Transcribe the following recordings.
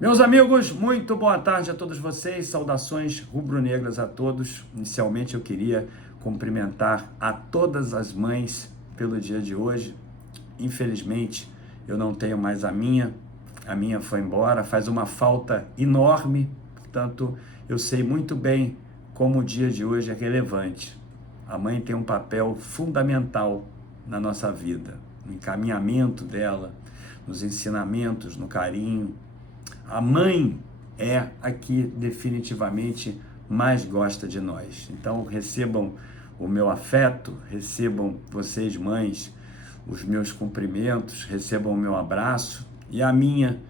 Meus amigos, muito boa tarde a todos vocês, saudações rubro-negras a todos. Inicialmente eu queria cumprimentar a todas as mães pelo dia de hoje. Infelizmente eu não tenho mais a minha foi embora, faz uma falta enorme, portanto eu sei muito bem como o dia de hoje é relevante. A mãe tem um papel fundamental na nossa vida, no encaminhamento dela, nos ensinamentos, no carinho. A mãe é a que definitivamente mais gosta de nós. Então recebam o meu afeto, recebam vocês mães os meus cumprimentos, recebam o meu abraço e a minha,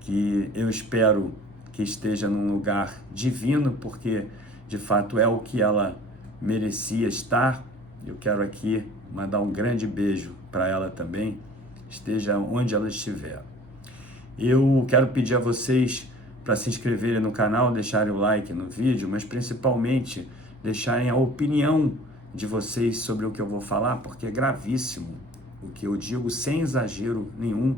que eu espero que esteja num lugar divino, porque de fato é o que ela merecia estar. Eu quero aqui mandar um grande beijo para ela também, esteja onde ela estiver. Eu quero pedir a vocês para se inscreverem no canal, deixarem o like no vídeo, mas principalmente deixarem a opinião de vocês sobre o que eu vou falar, porque é gravíssimo. O que eu digo, sem exagero nenhum,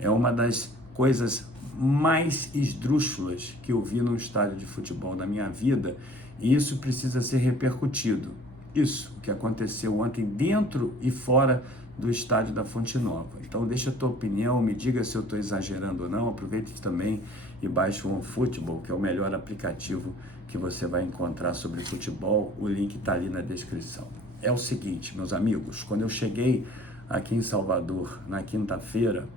é uma das coisas mais esdrúxulas que eu vi num estádio de futebol da minha vida, e isso precisa ser repercutido. Isso que aconteceu ontem dentro e fora do estádio da Fonte Nova. Então deixa a tua opinião, me diga se eu estou exagerando ou não. Aproveite também e baixe o OneFootball, que é o melhor aplicativo que você vai encontrar sobre futebol. O link está ali na descrição. É o seguinte, meus amigos, quando eu cheguei aqui em Salvador na quinta-feira,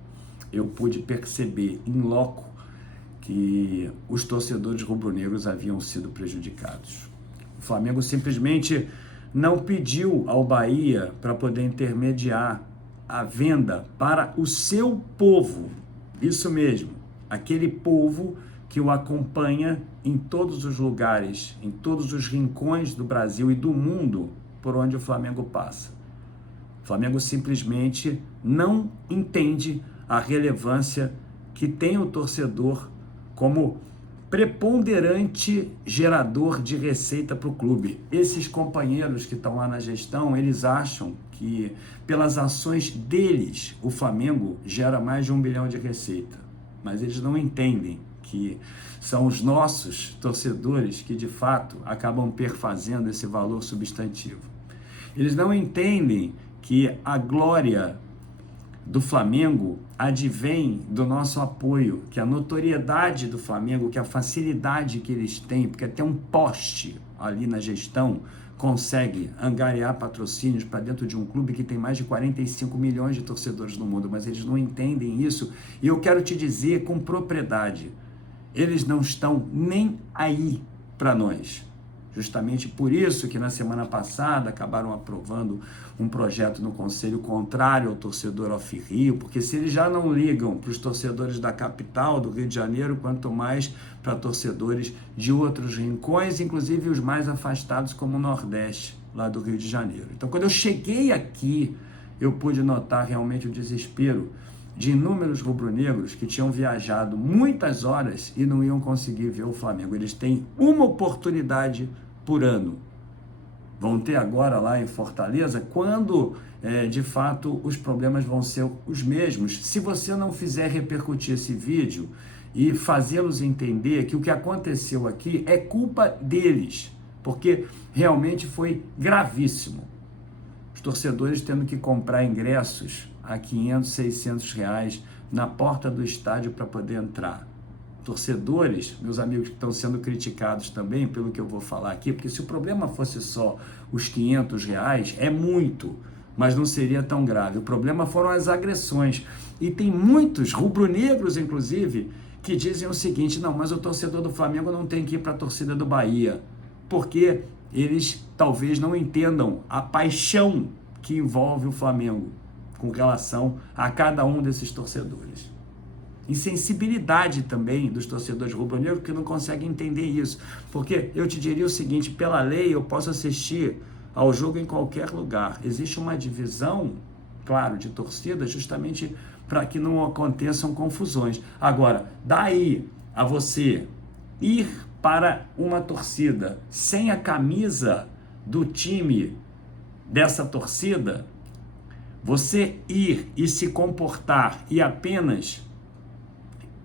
eu pude perceber in loco que os torcedores rubro-negros haviam sido prejudicados. O Flamengo simplesmente não pediu ao Bahia para poder intermediar a venda para o seu povo. Isso mesmo, aquele povo que o acompanha em todos os lugares, em todos os rincões do Brasil e do mundo por onde o Flamengo passa. O Flamengo simplesmente não entende a relevância que tem o torcedor como preponderante gerador de receita para o clube. Esses companheiros que estão lá na gestão, eles acham que pelas ações deles, o Flamengo gera mais de 1 bilhão de receita. Mas eles não entendem que são os nossos torcedores que de fato acabam perfazendo esse valor substantivo. Eles não entendem que a glória do Flamengo advém do nosso apoio, que a notoriedade do Flamengo, que a facilidade que eles têm, porque até um poste ali na gestão consegue angariar patrocínios para dentro de um clube que tem mais de 45 milhões de torcedores no mundo, mas eles não entendem isso. E eu quero te dizer com propriedade, eles não estão nem aí para nós. Justamente por isso que na semana passada acabaram aprovando um projeto no Conselho contrário ao torcedor off-Rio, porque se eles já não ligam para os torcedores da capital, do Rio de Janeiro, quanto mais para torcedores de outros rincões, inclusive os mais afastados como o Nordeste, lá do Rio de Janeiro. Então, quando eu cheguei aqui, eu pude notar realmente o desespero de inúmeros rubro-negros que tinham viajado muitas horas e não iam conseguir ver o Flamengo. Eles têm uma oportunidade por ano. Vão ter agora lá em Fortaleza, quando de fato os problemas vão ser os mesmos. Se você não fizer repercutir esse vídeo e fazê-los entender que o que aconteceu aqui é culpa deles, porque realmente foi gravíssimo. Os torcedores tendo que comprar ingressos a 500, 600 reais na porta do estádio para poder entrar. Torcedores, meus amigos que estão sendo criticados também pelo que eu vou falar aqui, porque se o problema fosse só os 500 reais, é muito, mas não seria tão grave. O problema foram as agressões. E tem muitos rubro-negros, inclusive, que dizem o seguinte: não, mas o torcedor do Flamengo não tem que ir para a torcida do Bahia, porque eles talvez não entendam a paixão que envolve o Flamengo com relação a cada um desses torcedores. Insensibilidade também dos torcedores rubro-negros que não conseguem entender isso, porque eu te diria o seguinte: pela lei eu posso assistir ao jogo em qualquer lugar. Existe uma divisão, claro, de torcida justamente para que não aconteçam confusões. Agora, daí a você ir para uma torcida sem a camisa do time dessa torcida, você ir e se comportar e apenas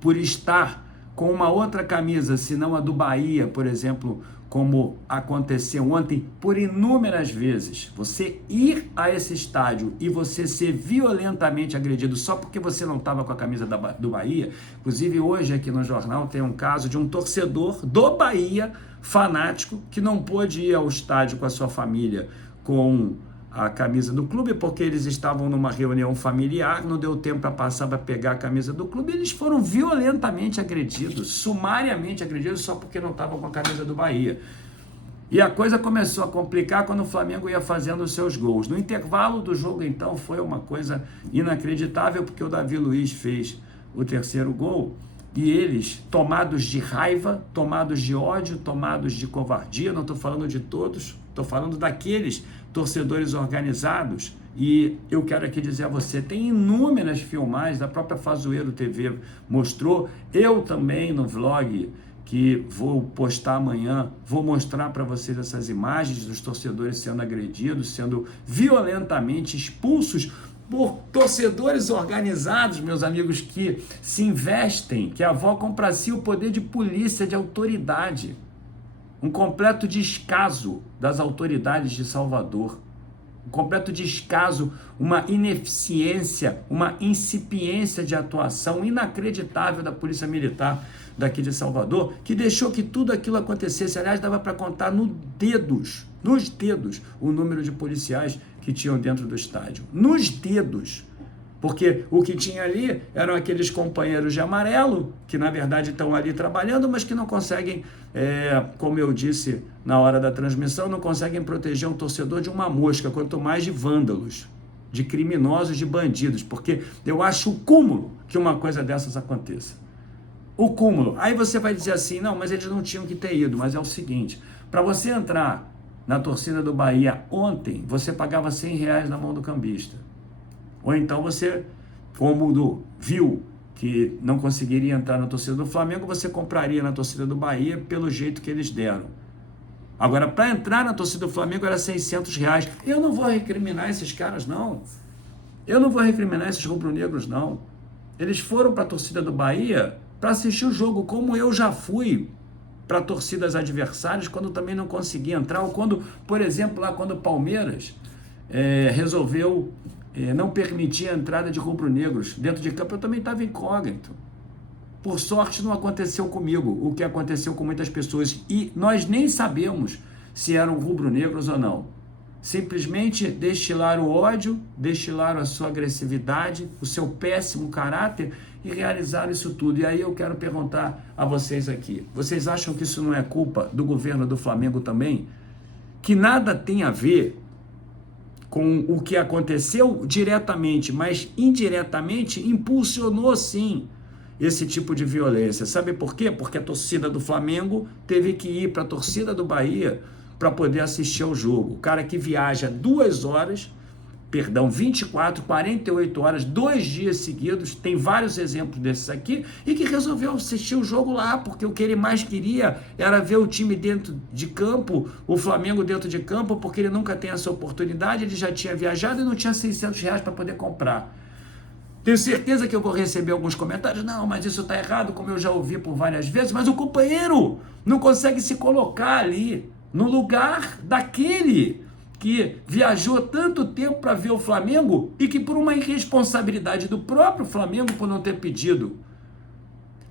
por estar com uma outra camisa, senão a do Bahia, por exemplo, como aconteceu ontem, por inúmeras vezes, você ir a esse estádio e você ser violentamente agredido só porque você não estava com a camisa do Bahia. Inclusive hoje aqui no jornal tem um caso de um torcedor do Bahia, fanático, que não pôde ir ao estádio com a sua família com a camisa do clube, porque eles estavam numa reunião familiar, não deu tempo para passar para pegar a camisa do clube, eles foram violentamente agredidos, sumariamente agredidos, só porque não estavam com a camisa do Bahia. E a coisa começou a complicar quando o Flamengo ia fazendo os seus gols. No intervalo do jogo, então, foi uma coisa inacreditável, porque o Davi Luiz fez o terceiro gol, e eles, tomados de raiva, tomados de ódio, tomados de covardia, não estou falando de todos, estou falando daqueles torcedores organizados, e eu quero aqui dizer a você, tem inúmeras filmagens, da própria Fazoeiro TV mostrou, eu também no vlog que vou postar amanhã, vou mostrar para vocês essas imagens dos torcedores sendo agredidos, sendo violentamente expulsos por torcedores organizados, meus amigos, que se investem, que avocam para si o poder de polícia, de autoridade. Um completo descaso das autoridades de Salvador. Um completo descaso, uma ineficiência, uma incipiência de atuação inacreditável da Polícia Militar daqui de Salvador, que deixou que tudo aquilo acontecesse. Aliás, dava para contar nos dedos, o número de policiais que tinham dentro do estádio. Nos dedos. Porque o que tinha ali eram aqueles companheiros de amarelo, que na verdade estão ali trabalhando, mas que não conseguem, como eu disse na hora da transmissão, não conseguem proteger um torcedor de uma mosca, quanto mais de vândalos, de criminosos, de bandidos, porque eu acho o cúmulo que uma coisa dessas aconteça. O cúmulo. Aí você vai dizer assim, não, mas eles não tinham que ter ido, mas é o seguinte, para você entrar na torcida do Bahia ontem, você pagava R$100 na mão do cambista. Ou então você, como viu que não conseguiria entrar na torcida do Flamengo, você compraria na torcida do Bahia pelo jeito que eles deram. Agora, para entrar na torcida do Flamengo era R$600. Eu não vou recriminar esses caras, não. Eu não vou recriminar esses rubro-negros, não. Eles foram para a torcida do Bahia para assistir o jogo, como eu já fui para torcidas adversárias, quando também não conseguia entrar, ou quando, por exemplo, lá quando o Palmeiras resolveu não permitir a entrada de rubro-negros dentro de campo, eu também estava incógnito. Por sorte não aconteceu comigo, o que aconteceu com muitas pessoas, e nós nem sabemos se eram rubro-negros ou não. Simplesmente destilaram o ódio, destilaram a sua agressividade, o seu péssimo caráter e realizaram isso tudo. E aí eu quero perguntar a vocês aqui, vocês acham que isso não é culpa do governo do Flamengo também? Que nada tem a ver com o que aconteceu diretamente, mas indiretamente impulsionou sim esse tipo de violência. Sabe por quê? Porque a torcida do Flamengo teve que ir para a torcida do Bahia para poder assistir ao jogo. O cara que viaja 24, 48 horas, 2 dias seguidos, tem vários exemplos desses aqui, e que resolveu assistir o jogo lá, porque o que ele mais queria era ver o time dentro de campo, o Flamengo dentro de campo, porque ele nunca tem essa oportunidade, ele já tinha viajado e não tinha R$600 para poder comprar. Tenho certeza que eu vou receber alguns comentários, não, mas isso está errado, como eu já ouvi por várias vezes, mas o companheiro não consegue se colocar ali, no lugar daquele que viajou tanto tempo para ver o Flamengo e que por uma irresponsabilidade do próprio Flamengo por não ter pedido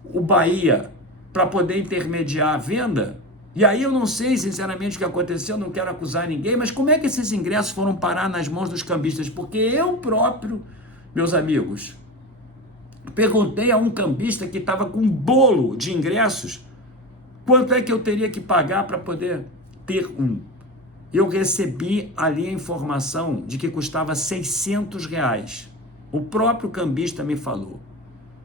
o Bahia para poder intermediar a venda, e aí eu não sei sinceramente o que aconteceu, não quero acusar ninguém, mas como é que esses ingressos foram parar nas mãos dos cambistas? Porque eu próprio, meus amigos, perguntei a um cambista que estava com um bolo de ingressos, quanto é que eu teria que pagar para poder ter um. Eu recebi ali a informação de que custava R$600. O próprio cambista me falou.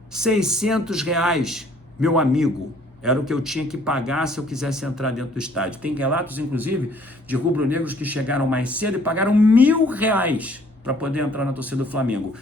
R$600, meu amigo, era o que eu tinha que pagar se eu quisesse entrar dentro do estádio. Tem relatos, inclusive, de rubro-negros que chegaram mais cedo e pagaram R$1.000 para poder entrar na torcida do Flamengo.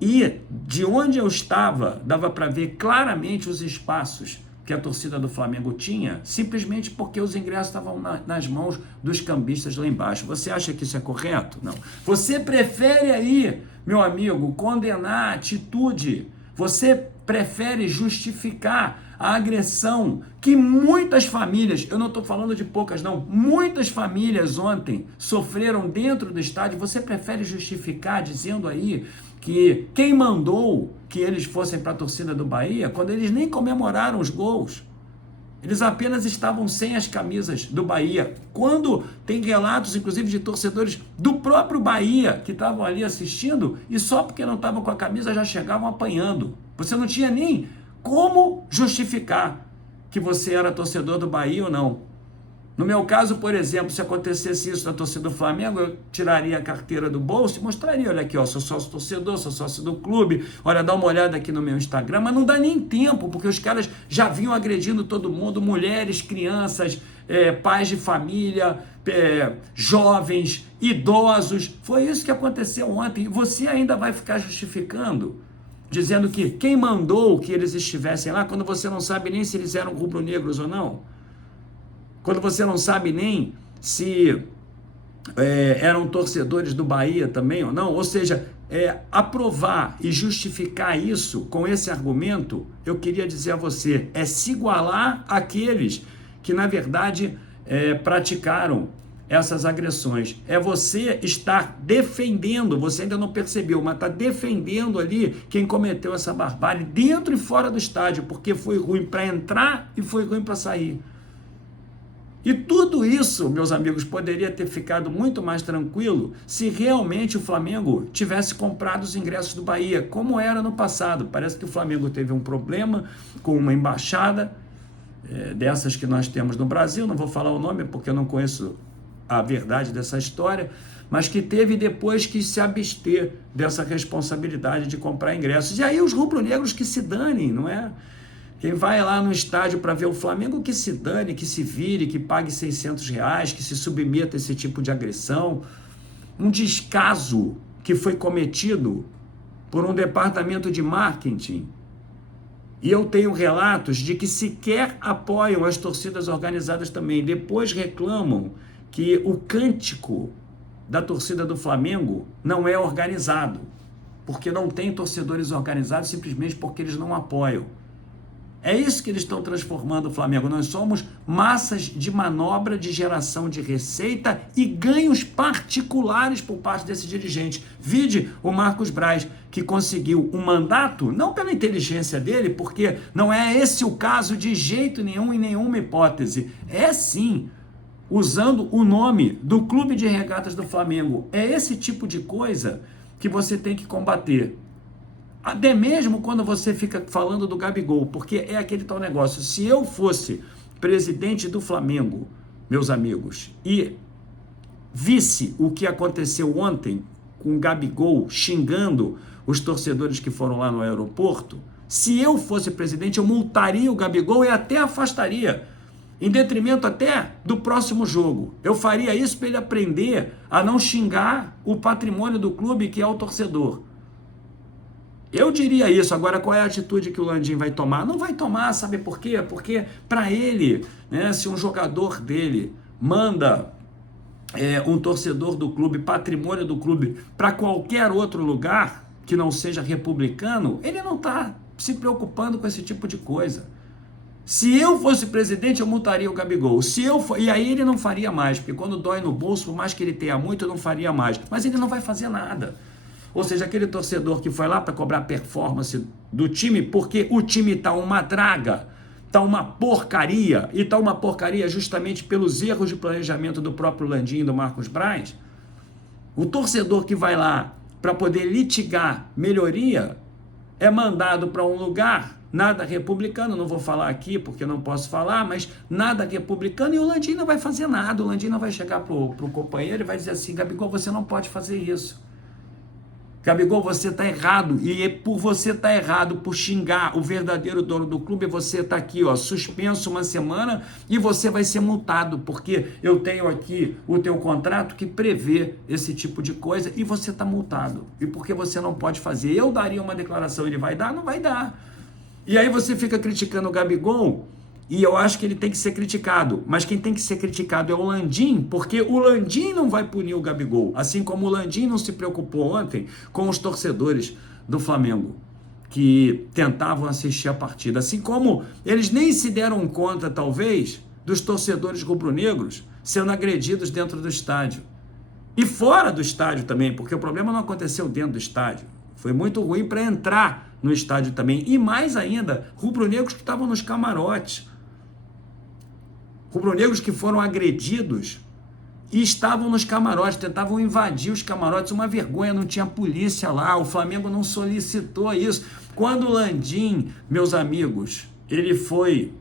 E de onde eu estava, dava para ver claramente os espaços que a torcida do Flamengo tinha, simplesmente porque os ingressos estavam nas mãos dos cambistas lá embaixo. Você acha que isso é correto? Não. Você prefere aí, meu amigo, condenar a atitude. Você prefere justificar a agressão que muitas famílias, eu não estou falando de poucas não, muitas famílias ontem sofreram dentro do estádio. Você prefere justificar dizendo aí que quem mandou que eles fossem para a torcida do Bahia, quando eles nem comemoraram os gols. Eles apenas estavam sem as camisas do Bahia. Quando tem relatos, inclusive, de torcedores do próprio Bahia que estavam ali assistindo e só porque não estavam com a camisa já chegavam apanhando. Você não tinha nem como justificar que você era torcedor do Bahia ou não. No meu caso, por exemplo, se acontecesse isso na torcida do Flamengo, eu tiraria a carteira do bolso e mostraria, olha aqui, ó, sou sócio torcedor, sou sócio do clube, olha, dá uma olhada aqui no meu Instagram, mas não dá nem tempo, porque os caras já vinham agredindo todo mundo, mulheres, crianças, pais de família, jovens, idosos. Foi isso que aconteceu ontem, e você ainda vai ficar justificando, dizendo que quem mandou que eles estivessem lá, quando você não sabe nem se eles eram rubro-negros ou não. Quando você não sabe nem se eram torcedores do Bahia também ou não. Ou seja, aprovar e justificar isso com esse argumento, eu queria dizer a você, é se igualar àqueles que, na verdade, praticaram essas agressões. É você estar defendendo, você ainda não percebeu, mas está defendendo ali quem cometeu essa barbárie dentro e fora do estádio, porque foi ruim para entrar e foi ruim para sair. E tudo isso, meus amigos, poderia ter ficado muito mais tranquilo se realmente o Flamengo tivesse comprado os ingressos do Bahia, como era no passado. Parece que o Flamengo teve um problema com uma embaixada, dessas que nós temos no Brasil, não vou falar o nome porque eu não conheço a verdade dessa história, mas que teve depois que se abster dessa responsabilidade de comprar ingressos. E aí os rubro-negros que se danem, não é? Quem vai lá no estádio para ver o Flamengo, que se dane, que se vire, que pague R$600, que se submeta a esse tipo de agressão. Um descaso que foi cometido por um departamento de marketing. E eu tenho relatos de que sequer apoiam as torcidas organizadas também. Depois reclamam que o cântico da torcida do Flamengo não é organizado, porque não tem torcedores organizados, simplesmente porque eles não apoiam. É isso que eles estão transformando o Flamengo. Nós somos massas de manobra de geração de receita e ganhos particulares por parte desse dirigente. Vide o Marcos Braz, que conseguiu um mandato, não pela inteligência dele, porque não é esse o caso de jeito nenhum, em nenhuma hipótese. É sim, usando o nome do Clube de Regatas do Flamengo. É esse tipo de coisa que você tem que combater. Até mesmo quando você fica falando do Gabigol, porque é aquele tal negócio. Se eu fosse presidente do Flamengo, meus amigos, e visse o que aconteceu ontem com o Gabigol xingando os torcedores que foram lá no aeroporto, se eu fosse presidente, eu multaria o Gabigol e até afastaria, em detrimento até do próximo jogo. Eu faria isso para ele aprender a não xingar o patrimônio do clube, que é o torcedor. Eu diria isso. Agora, qual é a atitude que o Landim vai tomar? Não vai tomar, sabe por quê? Porque para ele, né, se um jogador dele manda um torcedor do clube, patrimônio do clube, para qualquer outro lugar que não seja republicano, ele não está se preocupando com esse tipo de coisa. Se eu fosse presidente, eu multaria o Gabigol. E aí ele não faria mais, porque quando dói no bolso, por mais que ele tenha muito, eu não faria mais. Mas ele não vai fazer nada. Ou seja, aquele torcedor que foi lá para cobrar performance do time, porque o time está uma draga, está uma porcaria, e está uma porcaria justamente pelos erros de planejamento do próprio Landim e do Marcos Braz. O torcedor que vai lá para poder litigar melhoria é mandado para um lugar nada republicano, não vou falar aqui porque não posso falar, mas nada republicano, e o Landim não vai fazer nada. O Landim não vai chegar para o companheiro e vai dizer assim: Gabigol, você não pode fazer isso. Gabigol, você está errado, e por você estar errado, por xingar o verdadeiro dono do clube, você está aqui, ó, suspenso uma semana e você vai ser multado, porque eu tenho aqui o teu contrato que prevê esse tipo de coisa e você está multado. E porque você não pode fazer? Eu daria uma declaração, ele vai dar? Não vai dar. E aí você fica criticando o Gabigol, e eu acho que ele tem que ser criticado, mas quem tem que ser criticado é o Landim, porque o Landim não vai punir o Gabigol, assim como o Landim não se preocupou ontem com os torcedores do Flamengo. que tentavam assistir a partida, assim como eles nem se deram conta, talvez, dos torcedores rubro-negros sendo agredidos dentro do estádio. E fora do estádio também, porque o problema não aconteceu dentro do estádio. Foi muito ruim para entrar no estádio também. E mais ainda, rubro-negros que estavam nos camarotes. Rubro-negros que foram agredidos e estavam nos camarotes, tentavam invadir os camarotes. Uma vergonha, não tinha polícia lá, o Flamengo não solicitou isso. Quando o Landim, meus amigos, ele foi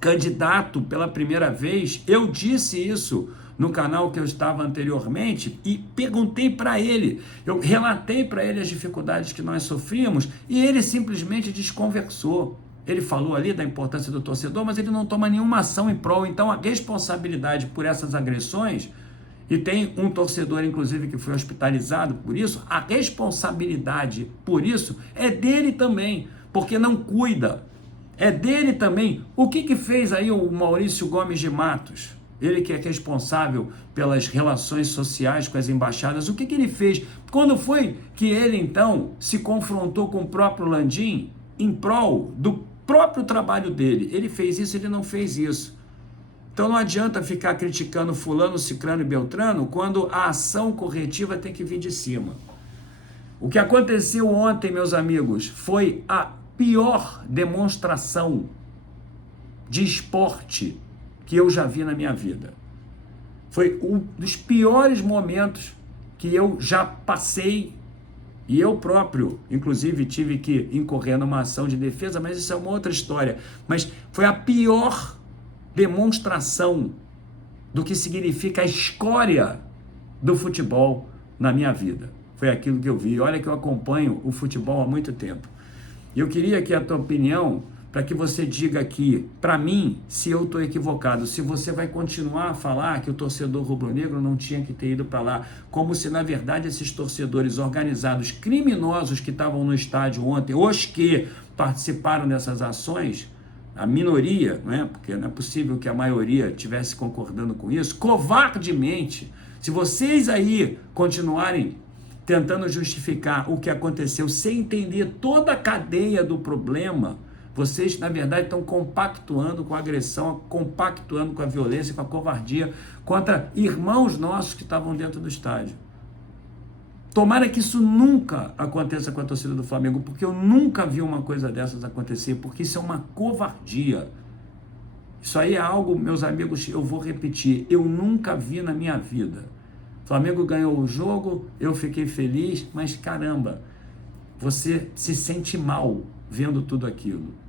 candidato pela primeira vez, eu disse isso no canal que eu estava anteriormente e perguntei para ele, eu relatei para ele as dificuldades que nós sofríamos e ele simplesmente desconversou. Ele falou ali da importância do torcedor, mas ele não toma nenhuma ação em prol. Então a responsabilidade por essas agressões, e tem um torcedor inclusive que foi hospitalizado por isso, a responsabilidade por isso é dele também, porque não cuida. É dele também. O que fez aí o Maurício Gomes de Matos? Ele que é responsável pelas relações sociais com as embaixadas, o que ele fez? Quando foi que ele, então, se confrontou com o próprio Landim em prol do próprio trabalho dele? Ele fez isso, ele não fez isso. Então não adianta ficar criticando fulano, ciclano e beltrano, quando a ação corretiva tem que vir de cima. O que aconteceu ontem, meus amigos, foi a pior demonstração de esporte que eu já vi na minha vida. Foi um dos piores momentos que eu já passei, e eu próprio, inclusive, tive que incorrer numa ação de defesa, mas isso é uma outra história. Mas foi a pior demonstração do que significa a escória do futebol na minha vida. Foi aquilo que eu vi. Olha que eu acompanho o futebol há muito tempo. E eu queria aqui a tua opinião, para que você diga aqui, para mim, se eu estou equivocado, se você vai continuar a falar que o torcedor rubro-negro não tinha que ter ido para lá, como se, na verdade, esses torcedores organizados, criminosos que estavam no estádio ontem, os que participaram dessas ações, a minoria, não é? Porque não é possível que a maioria estivesse concordando com isso, covardemente, se vocês aí continuarem tentando justificar o que aconteceu sem entender toda a cadeia do problema, vocês, na verdade, estão compactuando com a agressão, compactuando com a violência, com a covardia contra irmãos nossos que estavam dentro do estádio. Tomara que isso nunca aconteça com a torcida do Flamengo, porque eu nunca vi uma coisa dessas acontecer, porque isso é uma covardia. Isso aí é algo, meus amigos, eu vou repetir, eu nunca vi na minha vida. O Flamengo ganhou o jogo, eu fiquei feliz, mas caramba, você se sente mal vendo tudo aquilo.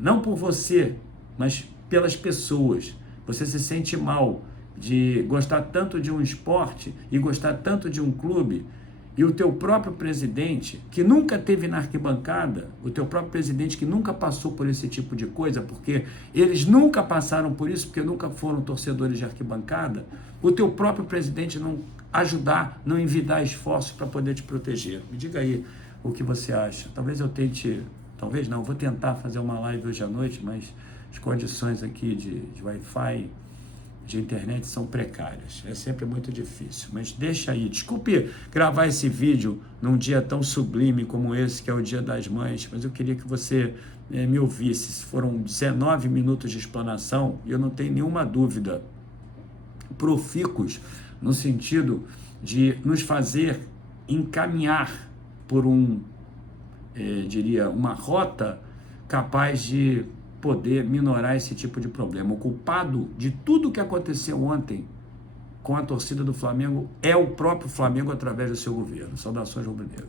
Não por você, mas pelas pessoas. Você se sente mal de gostar tanto de um esporte e gostar tanto de um clube, e o teu próprio presidente, que nunca teve na arquibancada, o teu próprio presidente que nunca passou por esse tipo de coisa, porque eles nunca passaram por isso, porque nunca foram torcedores de arquibancada, o teu próprio presidente não ajudar, não envidar esforços para poder te proteger. Me diga aí o que você acha. Talvez eu tente, talvez não, vou tentar fazer uma live hoje à noite, mas as condições aqui de Wi-Fi, de internet são precárias, é sempre muito difícil, mas deixa aí, desculpe gravar esse vídeo num dia tão sublime como esse, que é o Dia das Mães, mas eu queria que você me ouvisse. Foram 19 minutos de explanação e eu não tenho nenhuma dúvida, profícuos no sentido de nos fazer encaminhar por uma rota capaz de poder minorar esse tipo de problema. O culpado de tudo que aconteceu ontem com a torcida do Flamengo é o próprio Flamengo através do seu governo. Saudações rubro-negras.